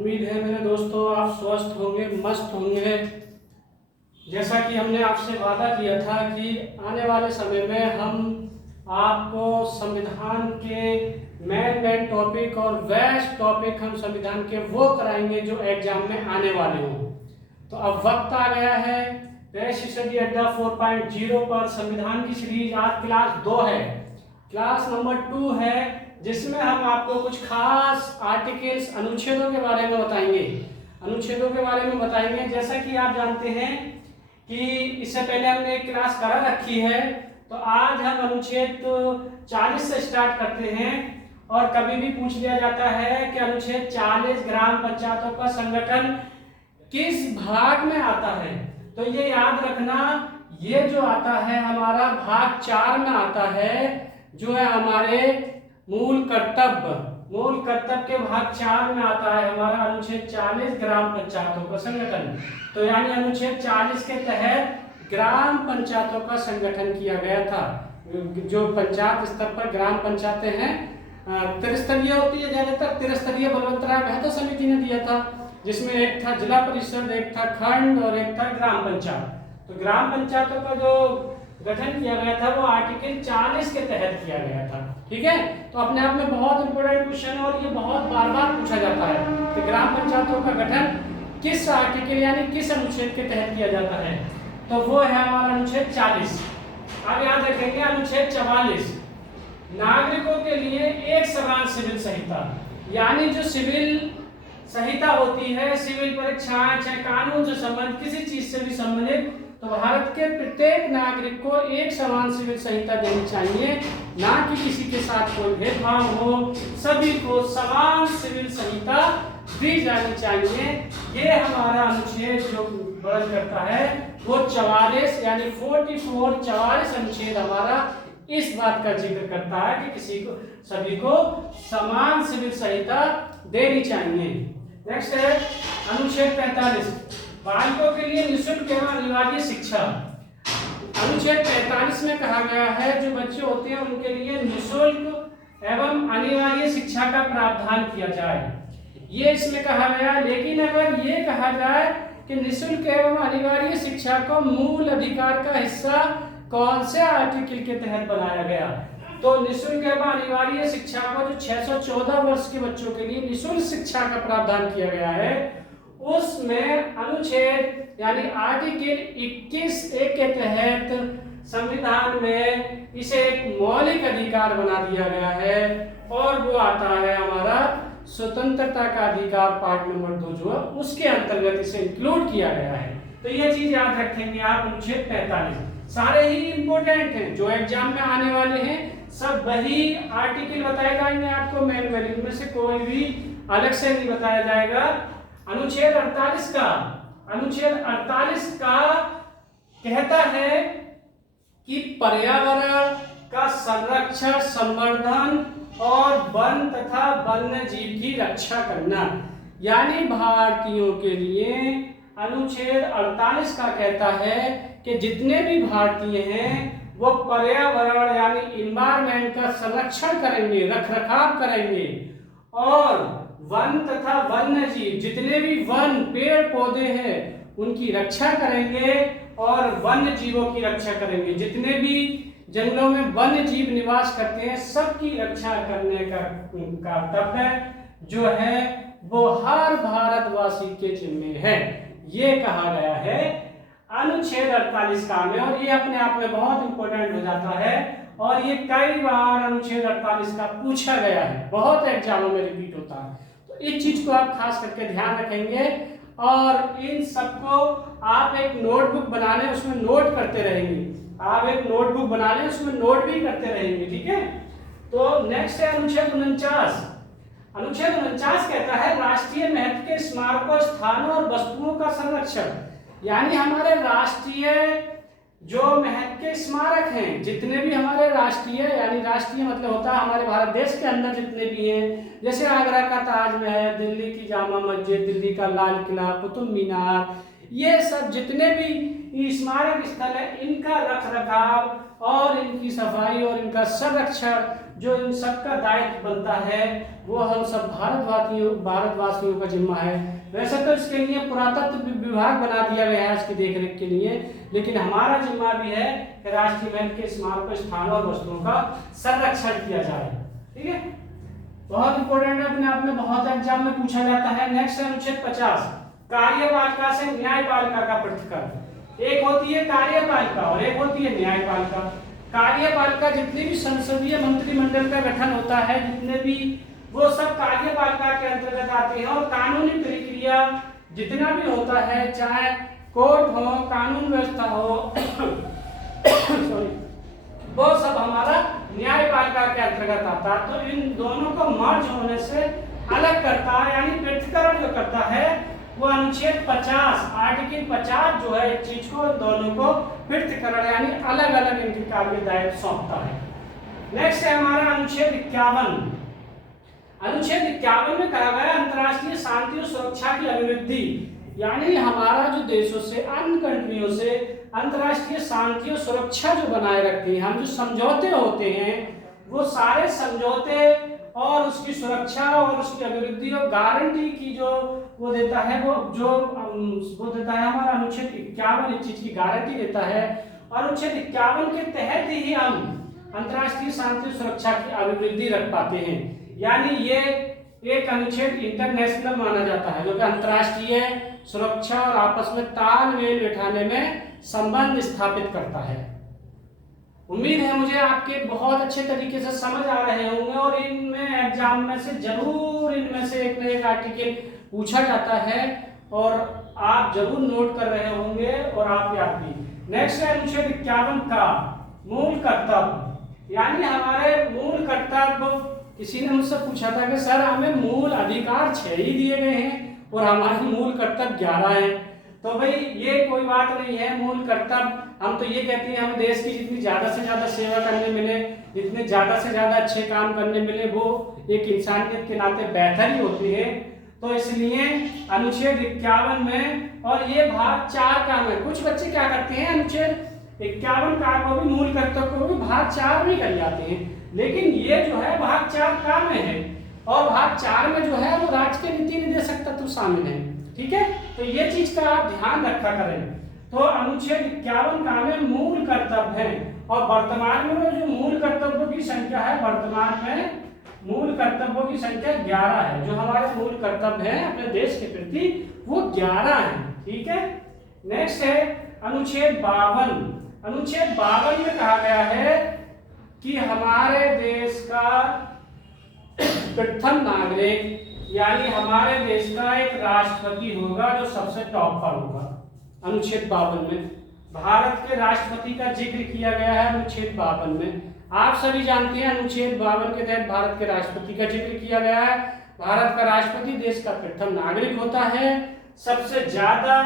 उम्मीद है मेरे दोस्तों आप स्वस्थ होंगे, मस्त होंगे। जैसा कि हमने आपसे वादा किया था कि आने वाले समय में हम आपको संविधान के मेन टॉपिक और बेस्ट टॉपिक हम संविधान के वो कराएंगे जो एग्जाम में आने वाले हों। तो अब वक्त आ गया है बेस्ट स्टडी अड्डा 4.0 पर। संविधान की सीरीज आज क्लास 2 है, क्लास नंबर 2 है, जिसमें हम आपको कुछ खास आर्टिकल्स अनुच्छेदों के बारे में बताएंगे। अनुच्छेदों के बारे में बताएंगे। जैसा कि आप जानते हैं कि इससे पहले हमने एक क्लास करा रखी है, तो आज हम अनुच्छेद 40 से स्टार्ट करते हैं। और कभी भी पूछ लिया जाता है कि अनुच्छेद 40 ग्राम पंचायतों का संगठन किस भाग में आता है, तो ये याद रखना, ये जो आता है हमारा भाग 4 में आता है, जो है हमारे मूल कर्तव्य के भाग 4 में आता है हमारा अनुच्छेद 40 ग्राम पंचायतों का संगठन। तो यानी अनुच्छेद 40 के तहत ग्राम पंचायतों का संगठन किया गया था। जो पंचायत स्तर पर ग्राम पंचायतें हैं, त्रिस्तरीय होती है, ज्यादातर त्रिस्तरीय बलवंतराय बेहतर समिति ने दिया था, जिसमें एक था जिला परिषद, एक था खंड और एक था ग्राम पंचायत। तो ग्राम पंचायतों का जो गठन किया गया था वो आर्टिकल 40 के तहत किया गया था। ठीक है, तो अपने आप में बहुत इंपॉर्टेंट क्वेश्चन है और ये बहुत बार बार पूछा जाता है कि ग्राम पंचायतों का गठन किस आर्टिकल यानी किस अनुच्छेद के तहत किया जाता है, तो वो है हमारा अनुच्छेद 40। अब याद रखेंगे अनुच्छेद 44, नागरिकों के लिए एक समान सिविल संहिता, यानी जो सिविल संहिता होती है, सिविल परीक्षाएं चाहे कानून से संबंधित किसी चीज से भी संबंधित, तो भारत के प्रत्येक नागरिक को एक समान सिविल संहिता देनी चाहिए, ना कि किसी के साथ कोई भेदभाव हो, सभी को समान सिविल संहिता दी जानी चाहिए। ये हमारा अनुच्छेद जो वर्णन करता है वो 44 यानी 44 अनुच्छेद हमारा इस बात का जिक्र करता है कि किसी को सभी को समान सिविल संहिता देनी चाहिए। नेक्स्ट है अनुच्छेद 45, बालिकाओं के लिए निःशुल्क एवं अनिवार्य शिक्षा। अनुच्छेद 45 में कहा गया है जो बच्चे होते हैं उनके लिए निःशुल्क एवं अनिवार्य शिक्षा का प्रावधान किया जाए, ये इसमें कहा गया। लेकिन अगर ये कहा जाए कि निःशुल्क एवं अनिवार्य शिक्षा को मूल अधिकार का हिस्सा कौन से आर्टिकल के तहत बनाया गया, तो निःशुल्क एवं अनिवार्य शिक्षा को जो 614 वर्ष के बच्चों के लिए निःशुल्क शिक्षा का प्रावधान किया गया है, उसमें अनुच्छेद यानी आर्टिकल 21(1) के तहत संविधान में इसे एक मौलिक अधिकार बना दिया गया है, और वो आता है हमारा स्वतंत्रता का अधिकार पार्ट नंबर 2 जो है उसके अंतर्गत इसे इंक्लूड किया गया है। तो ये चीज याद रखेंगे आप। अनुच्छेद 45 सारे ही इंपोर्टेंट हैं जो एग्जाम में आने वाले हैं, सब वही आर्टिकल बताए जाएंगे आपको, मेन वैल्यू में से कोई भी अलग से नहीं बताया जाएगा। अनुच्छेद 48 का कहता है कि पर्यावरण का संरक्षण, संवर्धन और वन तथा वन्य जीव की रक्षा करना, यानी भारतीयों के लिए अनुच्छेद 48 का कहता है कि जितने भी भारतीय हैं वो पर्यावरण यानी इन्वायरमेंट का संरक्षण करेंगे, रखरखाव करेंगे, और वन तथा वन्य जीव जितने भी वन पेड़ पौधे हैं उनकी रक्षा करेंगे और वन्य जीवों की रक्षा करेंगे। जितने भी जंगलों में वन्य जीव निवास करते हैं सबकी रक्षा करने का कर्तव्य जो है वो हर भारतवासी के जिम्मे है, ये कहा गया है अनुच्छेद 48 का में। और ये अपने आप में बहुत इंपॉर्टेंट हो जाता है और ये कई बार अनुच्छेद 48 का पूछा गया है, बहुत एग्जामों में रिपीट होता है। तो इस चीज को आप खास करके ध्यान रखेंगे और इन सबको आप एक नोटबुक बना लें, उसमें नोट करते रहेंगे। आप एक नोटबुक बना लें, उसमें नोट भी करते रहेंगे। ठीक है, तो नेक्स्ट है अनुच्छेद 49। अनुच्छेद 49 कहता है राष्ट्रीय महत्व के स्मारकों, स्थानों और वस्तुओं का संरक्षण, यानी हमारे राष्ट्रीय जो महत्व के स्मारक हैं, जितने भी हमारे राष्ट्रीय यानी राष्ट्रीय मतलब होता है हमारे भारत देश के अंदर जितने भी हैं, जैसे आगरा का ताजमहल, दिल्ली की जामा मस्जिद, दिल्ली का लाल किला, कुतुब मीनार, ये सब जितने भी स्मारक स्थल है इनका रखरखाव और इनकी सफाई और इनका संरक्षण जो इन सब का दायित्व बनता है वो हम सब भारतवासियों का जिम्मा है। वैसे तो इसके लिए पुरातत्व विभाग बना दिया गया है इसकी देखरेख के लिए, लेकिन हमारा जिम्मा भी है कि राष्ट्रीय महत्व के स्मारकों, स्थानों और वस्तुओं का संरक्षण किया जाए। ठीक है, बहुत इंपॉर्टेंट है, अपने आप में बहुत एग्जाम में पूछा जाता है। नेक्स्ट है अनुच्छेद 50, कार्यपालिका से न्यायपालिका का पृथक्करण। एक होती है कार्यपालिका और एक होती है न्यायपालिका। कार्यपालिका जितने भी संसदीय मंत्रिमंडल का गठन होता है, जितने भी वो सब कार्यपालिका के अंतर्गत आते हैं, और कानूनी प्रक्रिया जितना भी होता है, चाहे कोर्ट हो, कानून व्यवस्था हो सॉरी, वो सब हमारा न्यायपालिका के अंतर्गत आता है। तो इन दोनों को मर्ज होने से अलग करता है, यानी पृथक्करण जो करता है वो अनुच्छेद 50, आर्टिकल 50 जो है इस चीज को, दोनों को पृथक्करण यानी अलग अलग इनके कार्य दायित्व सौंपता है। नेक्स्ट है हमारा अनुच्छेद 51। अनुच्छेद 51 में कहा गया अंतर्राष्ट्रीय शांति और सुरक्षा की अभिवृद्धि, यानी हमारा जो देशों से, अन्य कंट्रियों से अंतर्राष्ट्रीय शांति और सुरक्षा जो बनाए रखते हैं, हम जो समझौते होते हैं वो सारे समझौते और उसकी सुरक्षा और उसकी अभिवृद्धि और गारंटी की जो वो देता है, वो देता है हमारा अनुच्छेद 51 इस चीज की गारंटी देता है। और अनुच्छेद 51 के तहत ही हम अंतर्राष्ट्रीय शांति और सुरक्षा की अभिवृद्धि रख पाते हैं, यानी ये एक अनुच्छेद इंटरनेशनल माना जाता है, जो कि अंतर्राष्ट्रीय सुरक्षा और आपस में तालमेल बिठाने में संबंध स्थापित करता है। उम्मीद है मुझे आपके बहुत अच्छे तरीके से समझ आ रहे होंगे, और इनमें एग्जाम में से जरूर इनमें से एक न एक आर्टिकल पूछा जाता है और आप जरूर नोट कर रहे होंगे और आप याद भी। नेक्स्ट है अनुच्छेद 51 का मूल कर्तव्य, यानी हमारे मूल कर्तव्य। किसी ने मुझसे पूछा था कि सर हमें मूल अधिकार 6 ही दिए गए हैं और हमारे मूल कर्तव्य 11 हैं। तो भाई ये कोई बात नहीं है, मूल कर्तव्य हम तो ये कहते हैं हमें देश की जितनी ज्यादा से ज्यादा सेवा करने मिले, जितने ज्यादा से ज्यादा अच्छे काम करने मिले, वो एक इंसानियत के नाते बेहतर ही होती है। तो इसलिए अनुच्छेद 51 में, और ये भाग 4 का है, कुछ बच्चे क्या करते हैं अनुच्छेद 51 का को भी, मूल कर्तव्य को भी भाग 4 में कर जाते हैं, लेकिन ये जो है भाग 4 का में है, और भाग 4 में जो है वो राज्य के नीति निर्देशक तत्व शामिल है। ठीक है, तो ये चीज का आप ध्यान रखा करें। तो अनुच्छेद 51 का में मूल कर्तव्य है, और वर्तमान में जो मूल कर्तव्यों की संख्या है, वर्तमान में मूल कर्तव्यों की संख्या 11 है। जो हमारे मूल कर्तव्य हैं अपने देश के प्रति वो 11 है। ठीक है, नेक्स्ट है अनुच्छेद 52। अनुच्छेद 52 में कहा गया है कि हमारे देश का प्रथम नागरिक, यानी हमारे देश का एक राष्ट्रपति होगा जो सबसे टॉप पर होगा। अनुच्छेद 52 में भारत के राष्ट्रपति का जिक्र किया गया है। अनुच्छेद 52 में आप सभी जानते हैं अनुच्छेद 52 के तहत भारत के राष्ट्रपति का जिक्र किया गया है। भारत का राष्ट्रपति देश का प्रथम नागरिक होता है। सबसे ज्यादा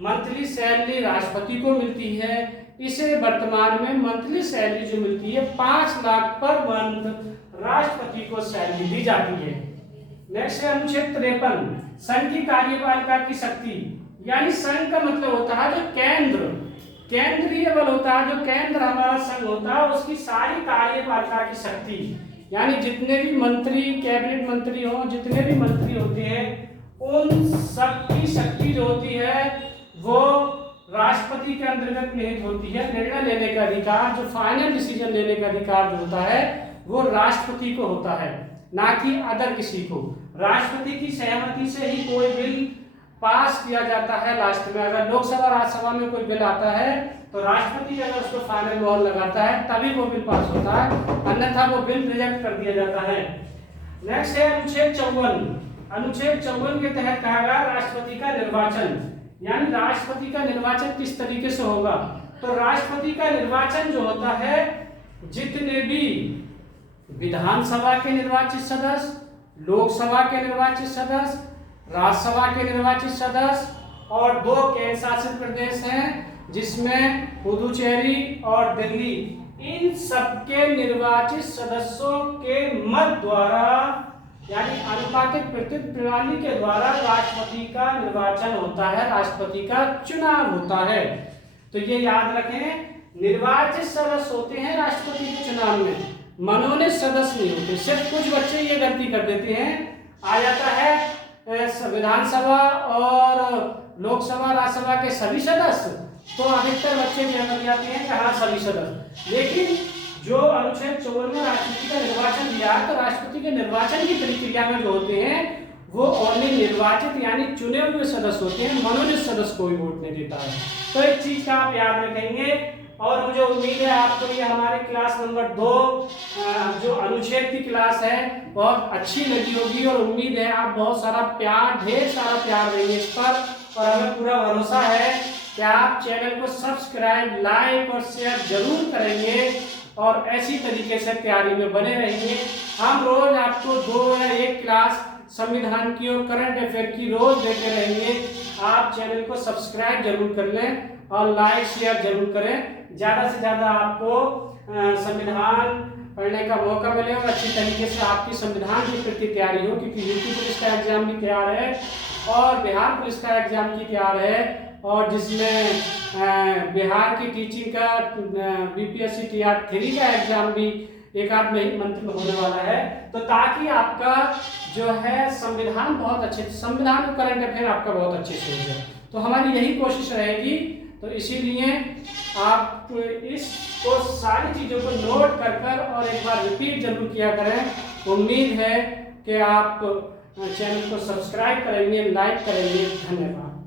मंथली सैलरी राष्ट्रपति को मिलती है। इसे वर्तमान में मंथली सैलरी जो मिलती है 5 लाख पर मंथ राष्ट्रपति को सैलरी दी जाती है। नेक्स्ट है अनुच्छेद 53, संघ की कार्यपालिका की शक्ति, यानी संघ का मतलब होता है जो केंद्रीय बल होता है, जो केंद्र हमारा संघ होता है उसकी सारी कार्यपालिका की शक्ति, यानी जितने भी मंत्री, कैबिनेट मंत्री हो, जितने भी मंत्री होते हैं उन सबकी शक्ति जो होती है वो राष्ट्रपति के अंतर्गत निहित होती है। निर्णय लेने का अधिकार, जो फाइनल डिसीजन लेने का अधिकार जो होता है वो राष्ट्रपति को होता है, ना कि अदर किसी को। राष्ट्रपति की सहमति से ही कोई बिल पास किया जाता है। लास्ट में अगर लोकसभा राज्यसभा में कोई बिल आता है तो राष्ट्रपति अगर उसको फाइनल मोहर लगाता है तभी वो बिल पास होता है, अन्यथा वो बिल रिजेक्ट कर दिया जाता है। नेक्स्ट है अनुच्छेद 54। अनुच्छेद 54 के तहत कहा गया राष्ट्रपति का निर्वाचन, यानी राष्ट्रपति का निर्वाचन किस तरीके से होगा। तो राष्ट्रपति का निर्वाचन जो होता है, जितने भी विधानसभा के निर्वाचित सदस्य, लोकसभा के निर्वाचित सदस्य, राज्यसभा के निर्वाचित सदस्य और 2 केंद्र शासित प्रदेश हैं जिसमें पुदुचेरी और दिल्ली, इन सबके निर्वाचित सदस्यों के मत द्वारा, यानी अनुपातिक प्रतिनिधि प्रणाली के द्वारा राष्ट्रपति का निर्वाचन होता है, राष्ट्रपति का चुनाव होता है। तो ये याद रखें, निर्वाचित सदस्य होते हैं राष्ट्रपति के चुनाव में, मनोनीत सदस्य नहीं होते। सिर्फ कुछ बच्चे ये गलती कर देते हैं, आ जाता है विधानसभा और लोकसभा राज्यसभा के सभी सदस्य, तो अधिकतर बच्चे क्या कर जाते हैं कि हाँ सभी सदस्य। लेकिन जो अनुच्छेद 54 में राष्ट्रपति का निर्वाचन दिया है, तो राष्ट्रपति के निर्वाचन की प्रक्रिया में जो होते हैं वो ओनली निर्वाचित यानी चुने हुए सदस्य होते हैं, मनोनीत सदस्य कोई वोट नहीं देता है। तो एक चीज का आप याद रखेंगे। और मुझे उम्मीद है आपको ये हमारे क्लास नंबर 2 जो अनुच्छेद की क्लास है बहुत अच्छी लगी होगी, और उम्मीद है आप बहुत सारा प्यार, ढेर सारा प्यार देंगे इस पर, और हमें पूरा भरोसा है कि आप चैनल को सब्सक्राइब, लाइक और शेयर जरूर करेंगे और ऐसी तरीके से तैयारी में बने रहेंगे। हम रोज आपको 2 या 1 क्लास संविधान की और करंट अफेयर की रोज देते रहेंगे। आप चैनल को सब्सक्राइब जरूर कर लें और लाइक शेयर जरूर करें। ज़्यादा से ज़्यादा आपको संविधान पढ़ने का मौका मिले और अच्छी तरीके से आपकी संविधान के प्रति तैयारी हो, क्योंकि यूपी पुलिस का एग्जाम भी तैयार है और बिहार पुलिस का एग्जाम की तैयार है, और जिसमें बिहार की टीचिंग का BPSC TR 3 का एग्जाम भी एक आध मंथ में होने वाला है। तो ताकि आपका जो है संविधान बहुत अच्छे, संविधान और करंट अफेयर आपका बहुत अच्छे से हो जाए, तो हमारी यही कोशिश रहेगी। तो इसीलिए आप इसको सारी चीज़ों को नोट कर और एक बार रिपीट जरूर किया करें। उम्मीद है कि आप चैनल को सब्सक्राइब करेंगे, लाइक करेंगे। धन्यवाद।